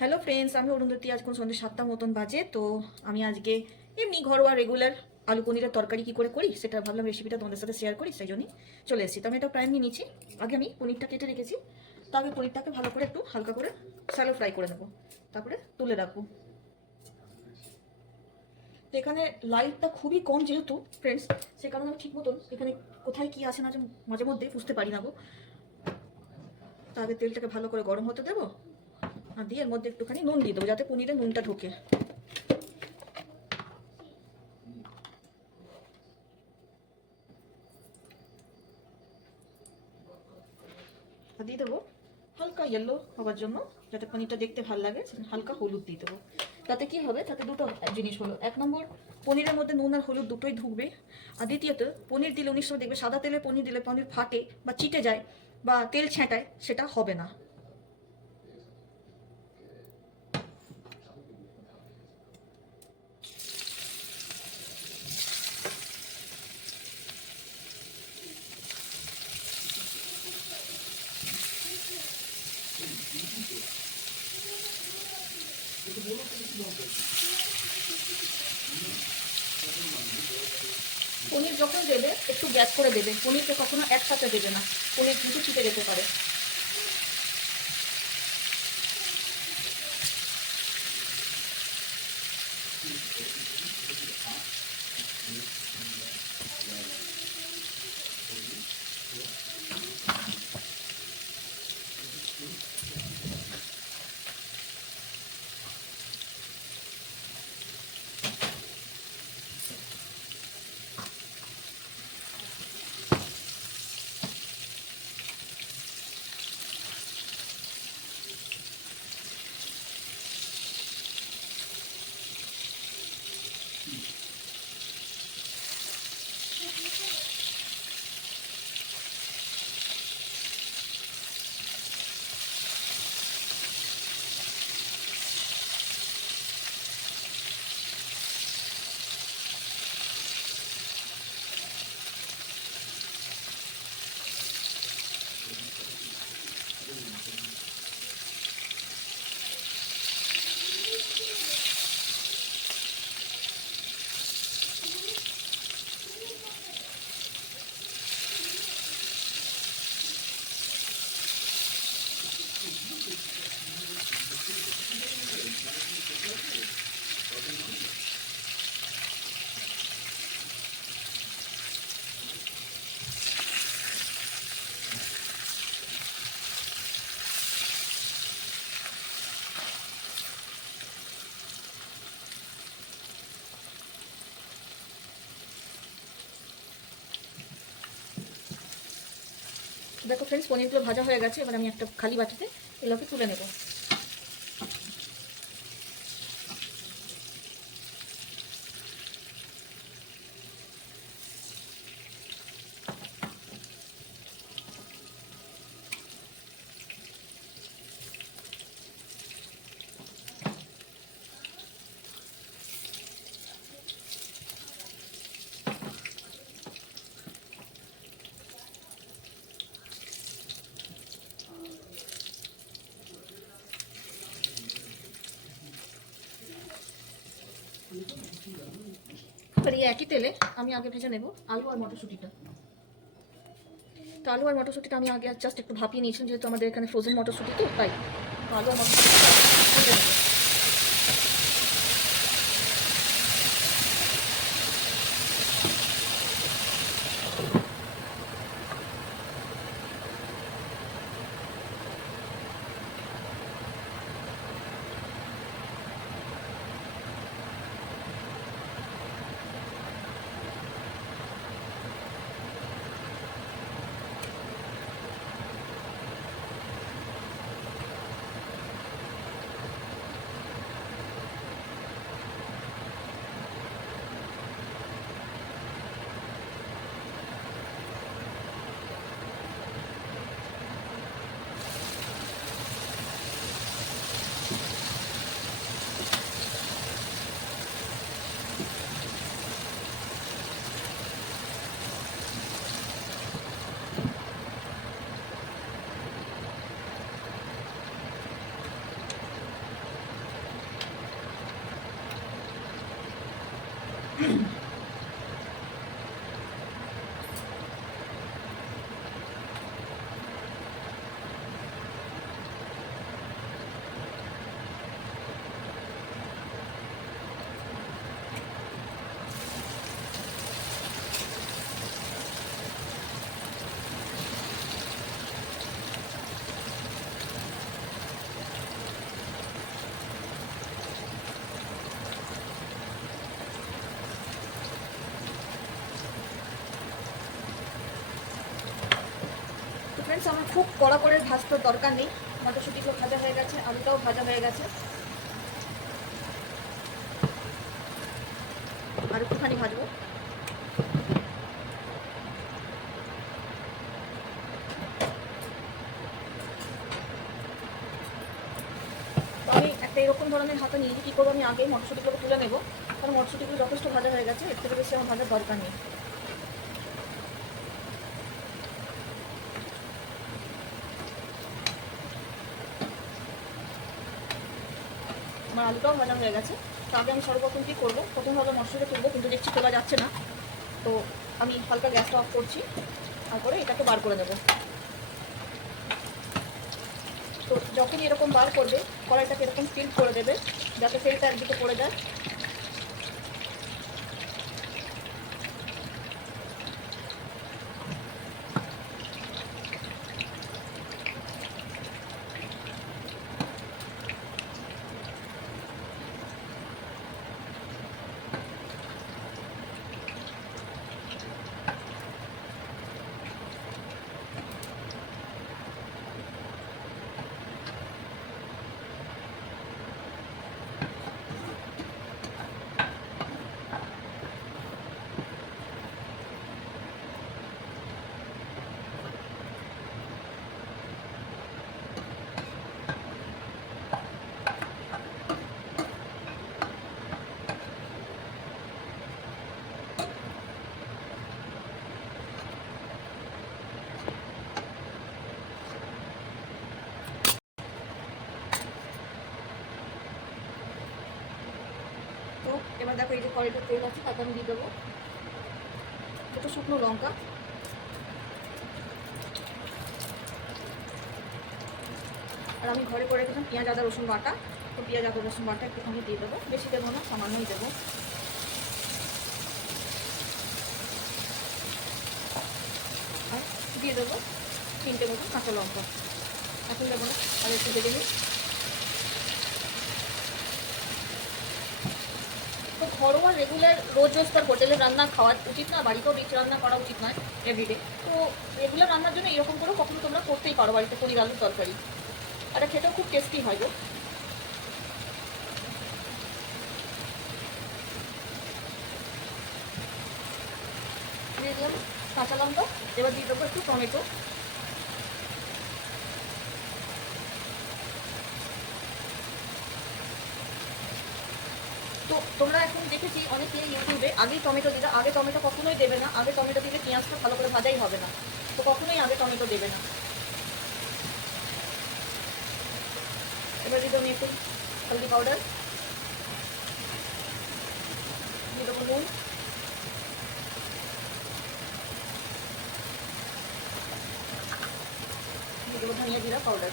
Hello friends, আমি অরুন্ধতী। আজ কোন সন্ধ্যে 7টা মতন বাজে। তো আমি আজকে এমনি ঘরোয়া রেগুলার আলু পনিরের তরকারি কী করে করি সেটা ভাবলাম রেসিপিটা তোমাদের সাথে শেয়ার করি, সেই জন্যই চলে এসেছি। তো আমি এটা প্রায় নিয়ে নিচ্ছি। আগে আমি পনিরটা কেটে রেখেছি। তো আগে পনিরটাকে ভালো করে একটু হালকা করে শ্যালো ফ্রাই করে নেবো, তারপরে তুলে রাখবো। তো এখানে লাইটটা খুবই কম যেহেতু ফ্রেন্ডস, সে কারণে আমি ঠিক মতন এখানে কোথায় কী আছে না যে মাঝে মধ্যে বুঝতে পারি না গো। তো আগে তেলটাকে ভালো করে গরম হতে দেবো, আর দিয়ে এর মধ্যে একটুখানি নুন দিয়ে দেবো যাতে পনিরে নুনটা ঢোকে। দিয়ে দেবো হালকা ইয়েলো হওয়ার জন্য, যাতে পনিরটা দেখতে ভালো লাগে, হালকা হলুদ দিয়ে দেবো। তাতে কি হবে, তাতে দুটো জিনিস হলো, 1 নম্বর পনিরের মধ্যে নুন আর হলুদ দুটোই ঢুকবে। আর দ্বিতীয়ত পনির দিলে অনেক সময় দেখবে সাদা তেলে পনির দিলে পনির ফাটে বা চিটে যায় বা তেল ছেঁটায়, সেটা হবে না। পনির যখন দেবে একটু গ্যাস করে দেবে, পনিরকে কখনো একসাথে দেবে না, পনির কিন্তু চিটে যেতে পারে। দেখো ফ্রেন্ডস, পনিরগুলো ভাজা হয়ে গেছে। এবার আমি একটা খালি বাটিতে এগুলোকে তুলে নেবো। এবার এই একই তেলে আমি আগে ভেজে নেব আলু আর মটরশুঁটিটা। তো আলু আর মটরশুঁটিটা আমি আগে জাস্ট একটু ভাপিয়ে নিয়েছিলাম, যেহেতু আমাদের এখানে ফ্রোজেন মটরশুঁটি, তো তাই। তো আলু আর মটরশুঁটিটা ভেজে নেব। হচ্ছে আমার খুব কড়া করে ভাজতে দরকার নেই, মটরশুঁটিগুলো ভাজা হয়ে গেছে, আলুটাও ভাজা হয়ে গেছে, আর একটুখানি ভাজবো। আমি একটা এরকম ধরনের হাতা নিয়ে কী করবো, আমি আগে মটরশুঁটিগুলো তুলে নেবো, কারণ মটরশুঁটিগুলো যথেষ্ট ভাজা হয়ে গেছে, এর থেকে বেশি আমার ভাজার দরকার নেই। আমার আলুটাও ভাজা হয়ে গেছে। তো আগে আমি সর্বপ্রথম কী করবো, প্রথমে ভাবে মটরশুঁটি তুলবো, কিন্তু দেখছি তোলা যাচ্ছে না, তো আমি হালকা গ্যাসটা অফ করছি, তারপরে এটাকে বার করে নেবো। তো যখনই এরকম বার করবে, কড়াইটাকে এরকম টিল্ট করে দেবে যাতে তেলটা একদিকে পড়ে যায়। তো এবার দেখো, এই যে কড়াইটা তেল আছে, তাতে আমি দিয়ে দেবো দুটো শুকনো লঙ্কা, আর আমি ঘরে করে রেখেছিলাম পেঁয়াজ আদা রসুন বাটা, তো পেঁয়াজ আদা রসুন বাটা একটুখানি দিয়ে দেবো, বেশি দেবো না, সামান্যই দেবো। আর দিয়ে দেবো 3টে মতন কাঁচা লঙ্কা, এখন দেবো না, আর একটু ভেজে নিই। তো ঘরোয়া রেগুলার রোজ রোজ তার হোটেলে রান্না খাওয়া উচিত না, বাড়িতেও রিচ রান্না করা উচিত নয় এভরিডে। তো রেগুলার রান্নার জন্য এরকম করে কখনো তোমরা করতেই পারো বাড়িতে পনির আলুর তরকারি, আর এটা খেতেও খুব টেস্টি হয় গো। দিয়ে দিলাম কাঁচা লঙ্কা, এবার দিয়ে দেবো একটু টমেটো। তো তোমরা এখন দেখেছি অনেকে ইউটিউবে আগেই টমেটো দিতে, আগে টমেটো কখনোই দেবে না, আগে টমেটো দিলে পেঁয়াজটা ভালো করে ভাজাই হবে না, তো কখনোই আগে টমেটো দেবে না। এবার দিয়ে দেবো আমি একটু হলদি পাউডার, দিয়ে দেবো নুন, দিয়ে দেবো ধনিয়া জিরা পাউডার।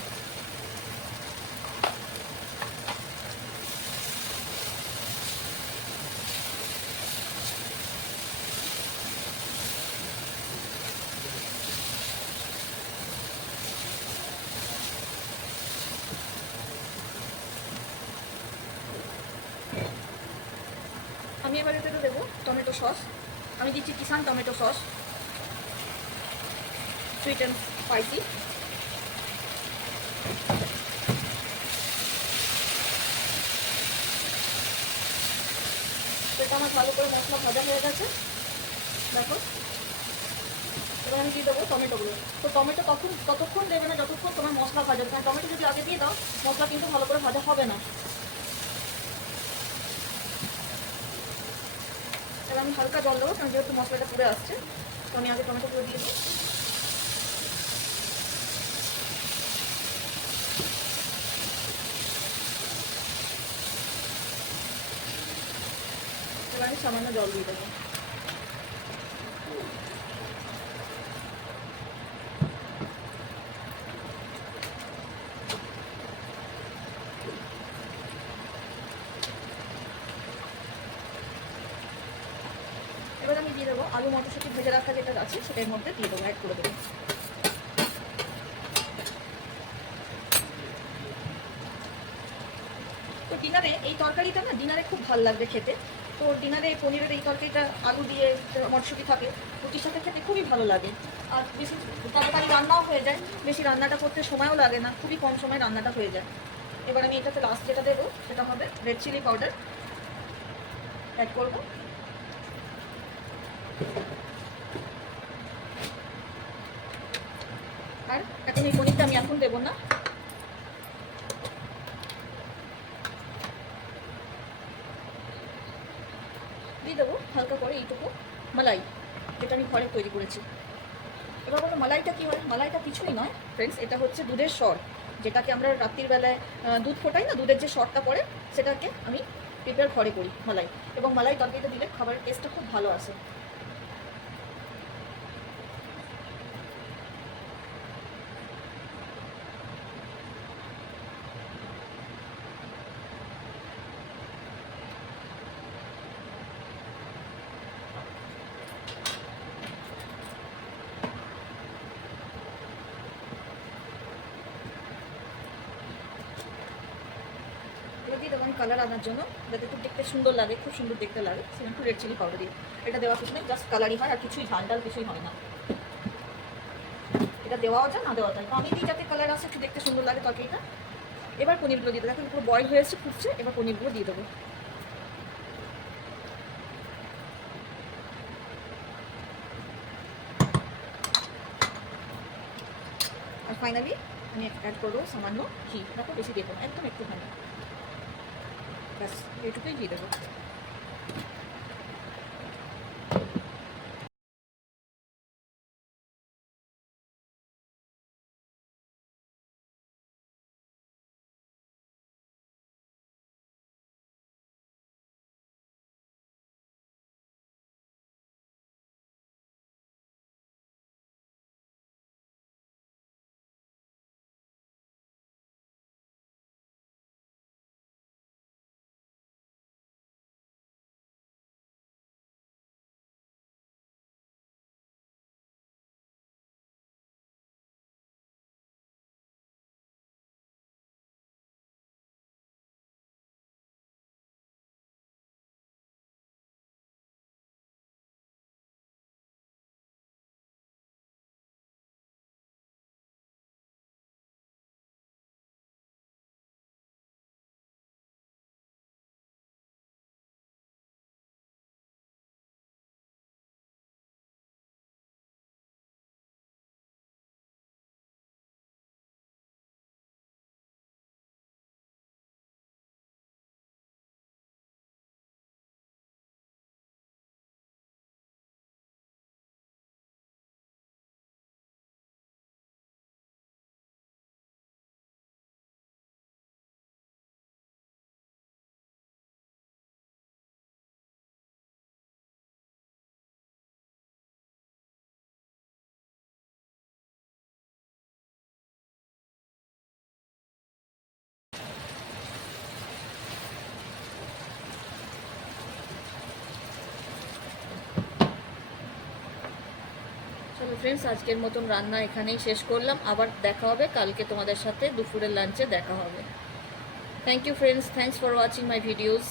আমি এবার এতে দেবো টমেটো সস, আমি দিচ্ছি Kissan tomato sauce, sweet and spicy. সেটা আমার ভালো করে মশলা ভাজা হয়ে গেছে, দেখো। এবার আমি দিয়ে দেবো টমেটোগুলো। তো টমেটো ততক্ষণ দেবে না যতক্ষণ তোমার মশলা ভাজা, কারণ টমেটো যদি আগে দিয়ে দাও মশলা কিন্তু ভালো করে ভাজা হবে না। এবার আমি হালকা জল দেবো, কারণ যেহেতু মশলাটা পুড়ে আসছে, তো আমি আগে টমেটোগুলো দিয়ে দিই। এবার আমি সামান্য জল দিয়ে দেবো। এবার আমি দিয়ে দেবো আলু মটরশুঁটি ভেজে রাখা যেটা আছে সেটার মধ্যে দিয়ে দেবো, অ্যাড করে দেবো। তো ডিনারে এই তরকারিটা না ডিনারে খুব ভালো লাগবে খেতে, তো ডিনারে পনিরের এই তরকারিটা আলু দিয়ে মটরশুঁটি থাকে, রুটির সাথে খেতে খুবই ভালো লাগে। আর বেশি তাড়াতাড়ি রান্নাও হয়ে যায়, বেশি রান্নাটা করতে সময়ও লাগে না, খুবই কম সময় রান্নাটা হয়ে যায়। এবার আমি এটাতে লাস্ট যেটা দেবো সেটা হবে রেড চিলি পাউডার অ্যাড করবো। আর এখন এই পনিরটা আমি এখন দেবো না, দিয়ে দেবো হালকা করে এইটুকু মালাই, যেটা আমি ঘরে তৈরি করেছি। এবার বলো মালাইটা কী হয়? মালাইটা কিছুই নয় ফ্রেন্ডস, এটা হচ্ছে দুধের সর, যেটাকে আমরা রাত্রির বেলায় দুধ ফোটাই না, দুধের যে সরটা পড়ে সেটাকে আমি প্রিপেয়ার ঘরে করি মালাই। এবং মালাই তরকারিটা দিলে খাবারের টেস্টটা খুব ভালো আসে। এবার দিয়ে দেবো আমি কালার আনার জন্য, যাতে একটু দেখতে সুন্দর লাগে, খুব সুন্দর দেখতে লাগে, সেখানে একটু রেড চিলি পাউডার দিই। এটা দেওয়ার পিছনে জাস্ট কালারই হয়, আর কিছুই ঝাল ডাল কিছুই হয় না। এটা দেওয়াও যায় না দেওয়া যায়, তো আমি দিই যাতে কালার আসে, একটু দেখতে সুন্দর লাগে তরকারিটা। এবার পনিরগুলো দিয়ে দেবো, এখন পুরো বয়েল হয়ে এসে ফুটছে, এবার পনিরগুলো দিয়ে দেবো। আর ফাইনালি আমি অ্যাড করবো সামান্য ঘি, দেখো বেশি দেবো না, একদম একটুখানি, ব্যাস এইটুকুই ঘি দেবো। চলো ফ্রেন্ডস, আজকের মতন রান্না এখানেই শেষ করলাম, আবার দেখা হবে কালকে তোমাদের সাথে দুপুরের লাঞ্চে দেখা হবে। Thank you friends, thanks for watching my videos.